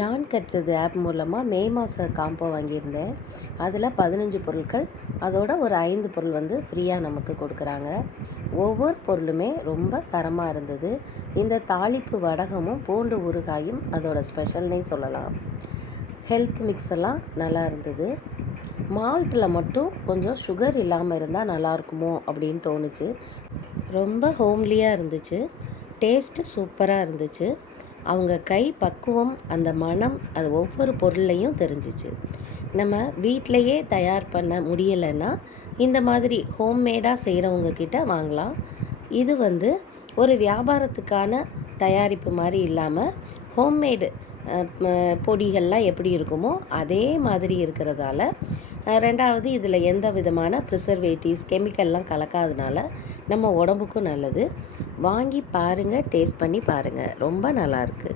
நான் கற்றது ஆப் மூலமாக மே மாத காம்போ வாங்கியிருந்தேன். அதில் 15 பொருட்கள், அதோட ஒரு 5 பொருள் வந்து ஃப்ரீயாக நமக்கு கொடுக்குறாங்க. ஒவ்வொரு பொருளுமே ரொம்ப தரமாக இருந்தது. இந்த தாளிப்பு வடகமும் பூண்டு ஊறுகாயும் அதோட ஸ்பெஷல்னே சொல்லலாம். ஹெல்த் மிக்ஸ் எல்லாம் நல்லா இருந்தது. மால்ட்டில் மட்டும் கொஞ்சம் சுகர் இல்லாமல் இருந்தால் நல்லாயிருக்குமோ அப்படின்னு தோணுச்சு. ரொம்ப ஹோம்லியாக இருந்துச்சு. டேஸ்ட்டு சூப்பராக இருந்துச்சு. அவங்க கை பக்குவம், அந்த மனம், அது ஒவ்வொரு பொருள்லையும் தெரிஞ்சிச்சு. நம்ம வீட்டிலையே தயார் பண்ண முடியலைன்னா இந்த மாதிரி ஹோம்மேடாக செய்கிறவங்க கிட்ட வாங்கலாம். இது வந்து ஒரு வியாபாரத்துக்கான தயாரிப்பு மாதிரி இல்லாமல் ஹோம்மேடு பொடிகள்லாம் எப்படி இருக்குமோ அதே மாதிரி இருக்கிறதால, ரெண்டாவது இதில் எந்த விதமான ப்ரிசர்வேட்டிவ்ஸ் கெமிக்கல்லாம் கலக்காதனால நம்ம உடம்புக்கும் நல்லது. வாங்கி பாருங்கள், டேஸ்ட் பண்ணி பாருங்கள். ரொம்ப நல்லாயிருக்கு.